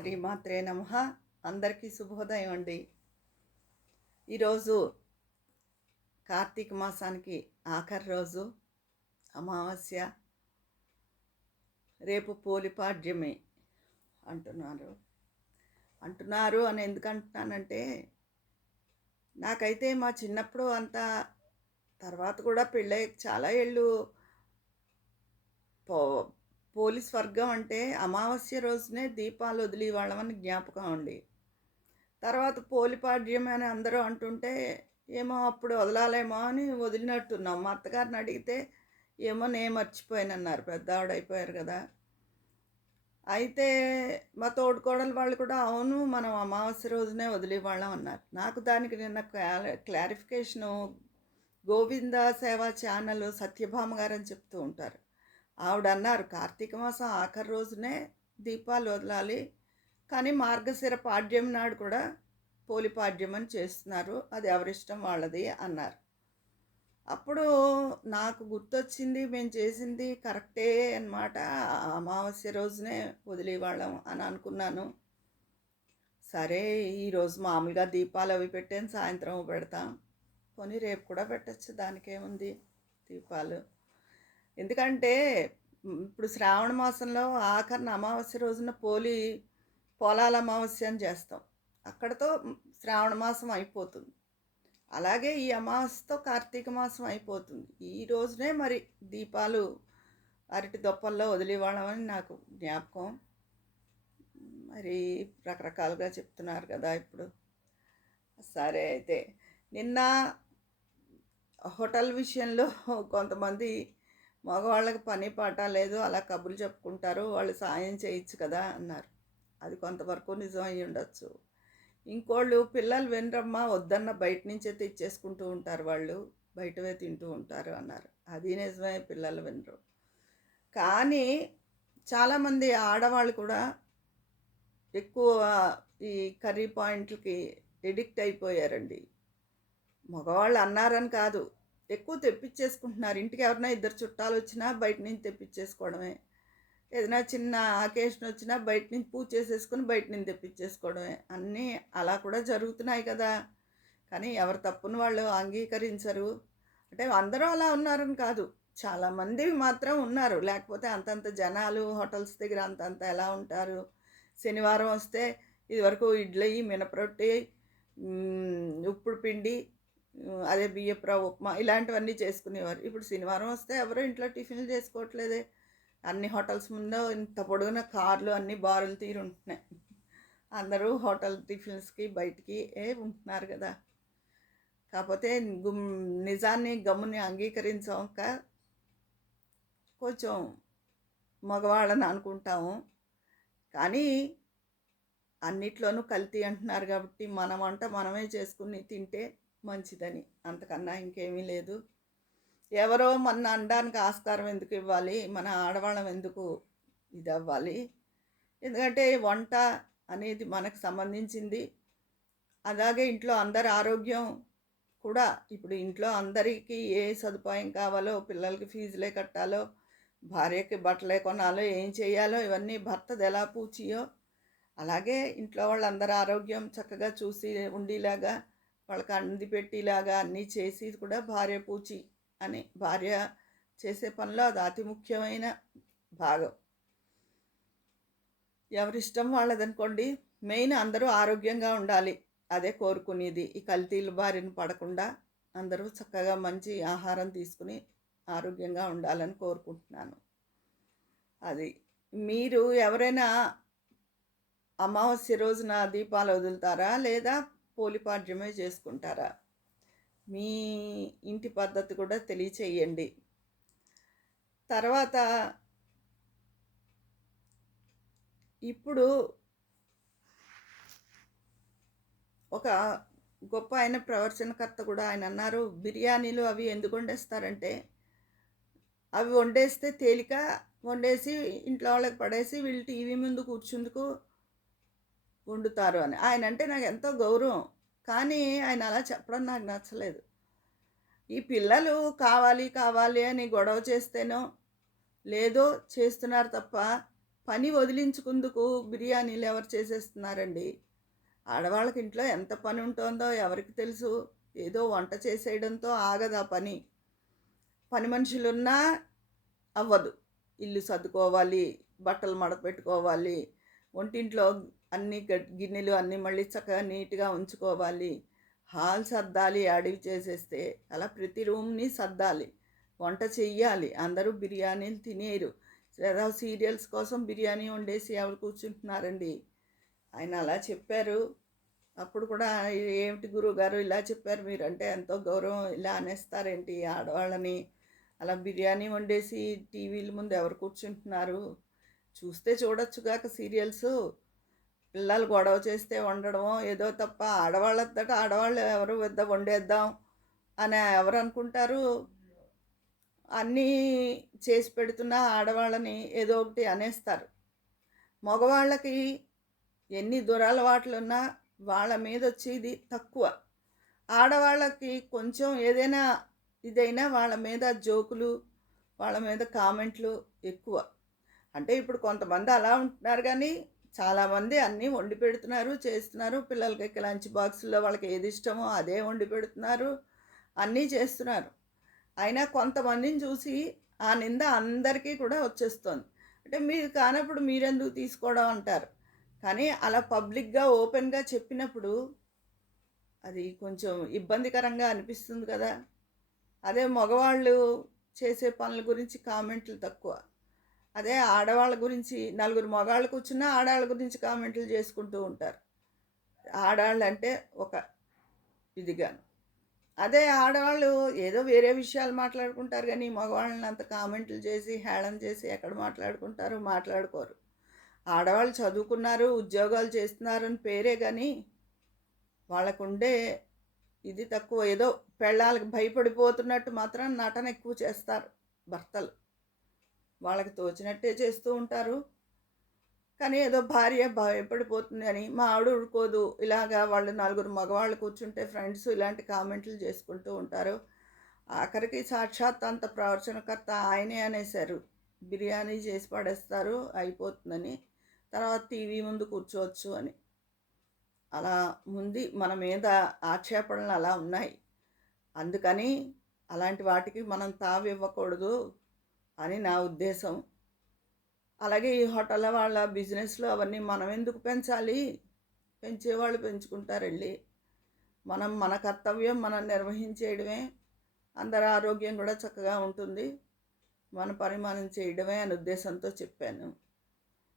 శ్రీమాత్రే నమః. అందరికీ శుభోదయం అండి. ఈరోజు కార్తీక మాసానికి ఆఖరి రోజు అమావాస్య. రేపు పోలిపాడ్యమి అంటున్నారు. అని ఎందుకు అంటున్నానంటే, నాకైతే మా చిన్నప్పుడు అంతా, తర్వాత కూడా పెళ్ళయ్యాక చాలా ఏళ్ళు పో పోలీస్ వర్గం అంటే అమావాస్య రోజునే దీపాలు వదిలేవాళ్ళమని జ్ఞాపకం అండి. తర్వాత పోలిపాడ్యం అని అందరూ అంటుంటే, ఏమో అప్పుడు వదలాలేమో అని వదిలినట్టున్నాం. మా అత్తగారిని అడిగితే, ఏమో నేను మర్చిపోయానన్నారు. పెద్దావిడైపోయారు కదా! అయితే మా తోడికోడలు వాళ్ళు కూడా, అవును మనం అమావాస్య రోజునే వదిలేవాళ్ళం అన్నారు. నాకు దానికి నిన్న క్లారిఫికేషను గోవింద సేవా ఛానల్ సత్యభామ గారని చెప్తూ ఉంటారు. ఆవిడన్నారు, కార్తీక మాసం ఆఖరి రోజునే దీపాలు వదలాలి, కానీ మార్గశిర పాడ్యం నాడు కూడా పోలిపాడ్యం అని చేస్తున్నారు, అది ఎవరిష్టం వాళ్ళది అన్నారు. అప్పుడు నాకు గుర్తొచ్చింది, మేము చేసింది కరెక్టే అన్నమాట. అమావాస్య రోజునే వదిలేవాళ్ళం అని అనుకున్నాను. సరే, ఈరోజు మామూలుగా దీపాలు అవి పెట్టాను, సాయంత్రం పెడతాం, పోనీ రేపు కూడా పెట్టచ్చు, దానికేముంది దీపాలు. ఎందుకంటే ఇప్పుడు శ్రావణ మాసంలో ఆఖరిన అమావాస్య రోజున పోలాల అమావాస్య అని చేస్తాం. అక్కడతో శ్రావణ మాసం అయిపోతుంది. అలాగే ఈ అమావాస్యతో కార్తీక మాసం అయిపోతుంది. ఈ రోజునే మరి దీపాలు అరటి దొప్పల్లో వదిలేవాళ్ళమని నాకు జ్ఞాపకం. మరి రకరకాలుగా చెప్తున్నారు కదా ఇప్పుడు. సరే, అయితే నిన్న హోటల్ విషయంలో కొంతమంది మగవాళ్ళకి పని పాట లేదు, అలా కబుర్లు చెప్పుకుంటారు, వాళ్ళు సాయం చేయొచ్చు కదా అన్నారు. అది కొంతవరకు నిజం అయ్యి ఉండొచ్చు. ఇంకోళ్ళు, పిల్లలు వినరమ్మా, వద్దన్న బయట నుంచే తెచ్చేసుకుంటూ ఉంటారు, వాళ్ళు బయటవే తింటూ ఉంటారు అన్నారు. అది నిజమే, పిల్లలు వినరు. కానీ చాలామంది ఆడవాళ్ళు కూడా ఎక్కువ ఈ కర్రీ పాయింట్లకి ఎడిక్ట్ అయిపోయారండి. మగవాళ్ళు అన్నారని కాదు, ఎక్కువ తెప్పించేసుకుంటున్నారు. ఇంటికి ఎవరైనా ఇద్దరు చుట్టాలు వచ్చినా బయట నుంచి తెప్పించేసుకోవడమే. ఏదైనా చిన్న అకేషన్ వచ్చినా బయట నుంచి పూజ చేసేసుకొని బయట నుంచి తెప్పించేసుకోవడమే. అన్నీ అలా కూడా జరుగుతున్నాయి కదా. కానీ ఎవరి తప్పును వాళ్ళు అంగీకరించరు. అంటే అందరూ అలా ఉన్నారని కాదు, చాలామంది మాత్రం ఉన్నారు. లేకపోతే అంతంత జనాలు హోటల్స్ దగ్గర అంతంత ఎలా ఉంటారు. శనివారం వస్తే ఇదివరకు ఇడ్లీ, మినపరొట్టి, ఉప్పుడు పిండి, అదే బియ్యపు ఉప్మా, ఇలాంటివన్నీ చేసుకునేవారు. ఇప్పుడు శనివారం వస్తే ఎవరు ఇంట్లో టిఫిన్లు చేసుకోవట్లేదే. అన్ని హోటల్స్ ముందు ఇంత పొడుగున కార్లు అన్నీ బారులు తీరు ఉంటున్నాయి. అందరూ హోటల్ టిఫిన్స్కి బయటికి ఉంటున్నారు కదా. కాకపోతే నిజాన్ని గమ్ముని అంగీకరించాక కొంచెం మగవాళ్ళని అనుకుంటాము. కానీ అన్నిట్లోనూ కల్తీ అంటున్నారు కాబట్టి మన వంట మనమే చేసుకుని తింటే మంచిదని, అంతకన్నా ఇంకేమీ లేదు. ఎవరో మన అనడానికి ఆస్కారం ఎందుకు ఇవ్వాలి, మన ఆడవాళ్ళం ఎందుకు ఇది అవ్వాలి. ఎందుకంటే వంట అనేది మనకు సంబంధించింది. అలాగే ఇంట్లో అందరి ఆరోగ్యం కూడా, ఇప్పుడు ఇంట్లో అందరికీ ఏ సదుపాయం కావాలో, పిల్లలకి ఫీజులే కట్టాలో, భార్యకి బట్టలే కొనాలో, ఏం చేయాలో, ఇవన్నీ భర్తది ఎలా పూచియో, అలాగే ఇంట్లో వాళ్ళందరి ఆరోగ్యం చక్కగా చూసి ఉండేలాగా, వాళ్ళకి అంది పెట్టేలాగా అన్నీ చేసి కూడా భార్య పూచి అని, భార్య చేసే పనిలో అది అతి ముఖ్యమైన భాగం. ఎవరిష్టం వాళ్ళదనుకోండి. మెయిన్ అందరూ ఆరోగ్యంగా ఉండాలి, అదే కోరుకునేది. ఈ కల్తీల బారిన పడకుండా అందరూ చక్కగా మంచి ఆహారం తీసుకుని ఆరోగ్యంగా ఉండాలని కోరుకుంటున్నాను. అది మీరు ఎవరైనా అమావాస్య రోజున దీపాలు వదులుతారా, లేదా పోలిపాడ్యమే చేసుకుంటారా? మీ ఇంటి పద్ధతి కూడా తెలియచేయండి. తర్వాత ఇప్పుడు ఒక గొప్ప ఆయన ప్రవచనకర్త కూడా ఆయన అన్నారు, బిర్యానీలు అవి ఎందుకు వండేస్తారంటే, అవి వండేస్తే తేలిక, వండేసి ఇంట్లో వాళ్ళకి పడేసి వీళ్ళు టీవీ ముందు కూర్చుందుకు వండుతారు అని. ఆయన అంటే నాకు ఎంతో గౌరవం, కానీ ఆయన అలా చెప్పడం నాకు నచ్చలేదు. ఈ పిల్లలు కావాలి కావాలి అని గొడవ చేస్తేనో లేదో చేస్తున్నారు తప్ప, పని వదిలించుకుందుకు బిర్యానీలు ఎవరు చేసేస్తున్నారండి? ఆడవాళ్ళకి ఇంట్లో ఎంత పని ఉంటుందో ఎవరికి తెలుసు? ఏదో వంట చేసేయడంతో ఆగదు ఆ పని. పని మనుషులున్నా అవ్వదు. ఇల్లు సర్దుకోవాలి, బట్టలు మడతపెట్టుకోవాలి, వంటింట్లో అన్ని గిన్నెలు అన్నీ మళ్ళీ చక్కగా నీట్‌గా ఉంచుకోవాలి. హాల్ సర్దాలి అడిగి చేసేస్తే. అలా ప్రతి రూమ్‌ని సర్దాలి. వంట చెయ్యాలి. అందరూ బిర్యానీలు తినేయరు. ఏదో సీరియల్స్ కోసం బిర్యానీ వండేసి ఎవరు కూర్చుంటున్నారండి? ఆయన అలా చెప్పారు. అప్పుడు కూడా ఏమిటి గురువుగారు ఇలా చెప్పారు మీరంటే ఎంతో గౌరవం, ఇలా అనేస్తారేంటి ఆడవాళ్ళని? అలా బిర్యానీ వండేసి టీవీల ముందు ఎవరు కూర్చుంటున్నారు? చూస్తే చూడొచ్చుగాక సీరియల్సు. పిల్లలు గొడవ చేస్తే వండడమో ఏదో తప్ప ఆడవాళ్ళంతటా ఆడవాళ్ళు ఎవరు వద్ద వండేద్దాం అని ఎవరు అనుకుంటారు? అన్నీ చేసి పెడుతున్న ఆడవాళ్ళని ఏదో ఒకటి అనేస్తారు. మగవాళ్ళకి ఎన్ని దురలవాట్లున్నా వాళ్ళ మీదొచ్చి ఇది తక్కువ. ఆడవాళ్ళకి కొంచెం ఏదైనా ఇదైనా వాళ్ళ మీద జోకులు, వాళ్ళ మీద కామెంట్లు ఎక్కువ. అంటే ఇప్పుడు కొంతమంది అలా ఉంటున్నారు కానీ, చాలామంది అన్నీ వండి పెడుతున్నారు, చేస్తున్నారు. పిల్లలకి లంచ్ బాక్సుల్లో వాళ్ళకి ఏది ఇష్టమో అదే వండి పెడుతున్నారు. అన్నీ చేస్తున్నారు. అయినా కొంతమందిని చూసి ఆ నింద అందరికీ కూడా వచ్చేస్తోంది. అంటే మీరు కానప్పుడు మీరెందుకు తీసుకోవడం అంటారు. కానీ అలా పబ్లిక్‌గా, ఓపెన్‌గా చెప్పినప్పుడు అది కొంచెం ఇబ్బందికరంగా అనిపిస్తుంది కదా! అదే మగవాళ్ళు చేసే పనుల గురించి కామెంట్లు తక్కువ. అదే ఆడవాళ్ళ గురించి నలుగురు మగాళ్ళు కూర్చున్నా ఆడాళ్ళ గురించి కామెంట్లు చేసుకుంటూ ఉంటారు. ఆడాళ్ళంటే ఒక ఇదిగాను. అదే ఆడవాళ్ళు ఏదో వేరే విషయాలు మాట్లాడుకుంటారు కానీ మగవాళ్ళని అంత కామెంట్లు చేసి, హేళన చేసి ఎక్కడ మాట్లాడుకుంటారు? మాట్లాడుకోరు. ఆడవాళ్ళు చదువుకున్నారు, ఉద్యోగాలు చేస్తున్నారని పేరే గానీ, వాళ్ళకుండే ఇది తక్కువ. ఏదో పెళ్ళాలకు భయపడిపోతున్నట్టు మాత్రం నటన ఎక్కువ చేస్తారు భర్తలు. వాళ్ళకి తోచినట్టే చేస్తూ ఉంటారు. కానీ ఏదో భార్య భయపడిపోతుంది అని, మా ఆవిడ ఊరుకోదు ఇలాగా వాళ్ళు నలుగురు మగవాళ్ళు కూర్చుంటే ఫ్రెండ్స్ ఇలాంటి కామెంట్లు చేసుకుంటూ ఉంటారు. ఆఖరికి సాక్షాత్ అంత ప్రవచనకర్త ఆయనే అనేశారు. బిర్యానీ చేసి పడేస్తారు అయిపోతుందని. తర్వాత టీవీ ముందు కూర్చోవచ్చు అని. అలా ఉంది మన మీద ఆక్షేపణలు అలా ఉన్నాయి. అందుకని అలాంటి వాటికి మనం తావివ్వకూడదు అని నా ఉద్దేశం. అలాగే ఈ హోటళ్ళ వాళ్ళ బిజినెస్‌లు అవన్నీ మనం ఎందుకు పెంచాలి? పెంచేవాళ్ళు పెంచుకుంటారెళ్ళి. మనం మన కర్తవ్యం మనం నిర్వహించేయడమే. అందరి ఆరోగ్యం కూడా చక్కగా ఉంటుంది. మన పని మనం చేయడమే అనే ఉద్దేశంతో చెప్పాను.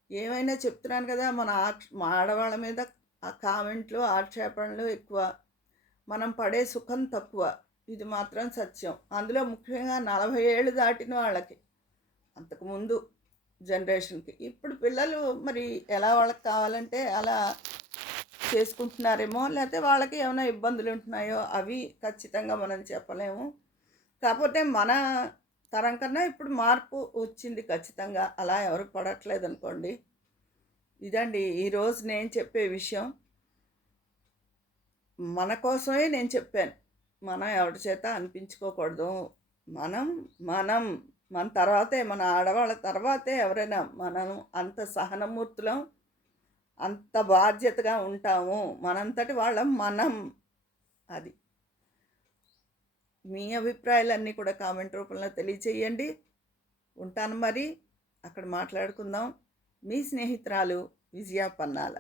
ఏమైనా చెప్తున్నాను కదా! మా ఆడవాళ్ళ మీద ఆ కామెంట్లు, ఆక్షేపణలు ఎక్కువ. మనం పడే సుఖం తక్కువ. ఇది మాత్రం సత్యం. అందులో ముఖ్యంగా 40 ఏళ్ళు దాటిన వాళ్ళకి. అంతకుముందు జనరేషన్‌కి. ఇప్పుడు పిల్లలు మరి ఎలా వాళ్ళకి కావాలంటే అలా చేసుకుంటున్నారేమో, లేతే వాళ్ళకి ఏమైనా ఇబ్బందులు ఉంటున్నాయో అవి ఖచ్చితంగా మనం చెప్పలేము. కాకపోతే మన తరం కన్నా ఇప్పుడు మార్పు వచ్చింది ఖచ్చితంగా. అలా ఎవరు పడట్లేదనుకోండి. ఇదండి ఈరోజు నేను చెప్పే విషయం. మన కోసమే నేను చెప్పాను. మనం ఎవరి చేత అనిపించుకోకూడదు. మనం, మనం మన తర్వాతే మన ఆడవాళ్ళ తర్వాతే ఎవరైనా మనం అంత సహనమూర్తులం, అంత బాధ్యతగా ఉంటాము. మనంతటి వాళ్ళం మనం. అది. మీ అభిప్రాయాలన్నీ కూడా కామెంట్ రూపంలో తెలియచేయండి. ఉంటాను మరి. అక్కడ మాట్లాడుకుందాం. మీ స్నేహితురాలు విజయ పన్నాల.